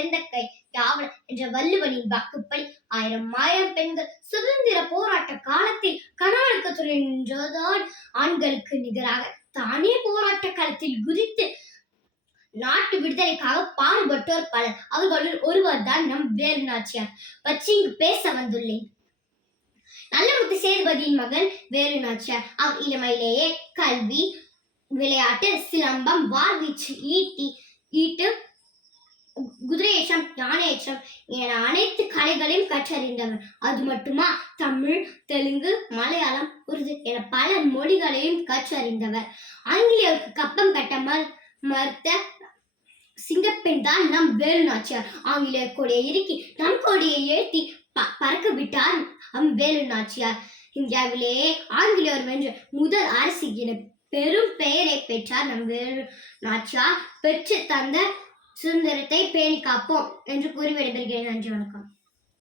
உயர்ந்த கை யாவன என்ற வள்ளுவனின் வாக்குப்படி ஆயிரம் பெண்கள் சுதந்திர போராட்ட காலத்தில் கணவனுக்கு துணை நின்றதால் ஆண்களுக்கு நிகராக தானே போராட்ட களத்தில் குதித்து நாட்டு விடுதலைக்காக பாடுபட்டோர் பலர். அவர்களுள் ஒருவர் தான் நம் வேலு நாச்சியார் பற்றி இங்கு பேச வந்துள்ளேன். நல்லமுத்து சேதுபதியின் மகன் வேலு நாச்சியார். அவர் இளமையிலேயே கல்வி, விளையாட்டு, சிலம்பம், வாள்வீச்சு, ஈட்டு, குதிரையேற்றம், யானையேற்றம் என அனைத்து கலைகளையும் கற்றறிந்தவர். அது மட்டுமா, தமிழ், தெலுங்கு, மலையாளம், உருது என பல மொழிகளையும் கற்றறிந்தவர். ஆங்கிலேயருக்கு கப்பம் கட்ட மறுத்த சிங்கப்பெண் தான் நம் வேலு நாச்சியார். ஆங்கிலேயர் கொடியை இறுக்கி நம் கொடியை ஏற்றி பறக்க விட்டார் நம் வேலு நாச்சியார். இந்தியாவிலேயே ஆங்கிலேயர் வென்ற முதல் அரசி என பெரும் பெயரை பெற்றார் நம் வேலு நாச்சியார். பெற்று தந்த சுதந்திரத்தை பேணி காப்போம் என்று கூறி விடைபெறுகிறேன். நன்றி, வணக்கம்.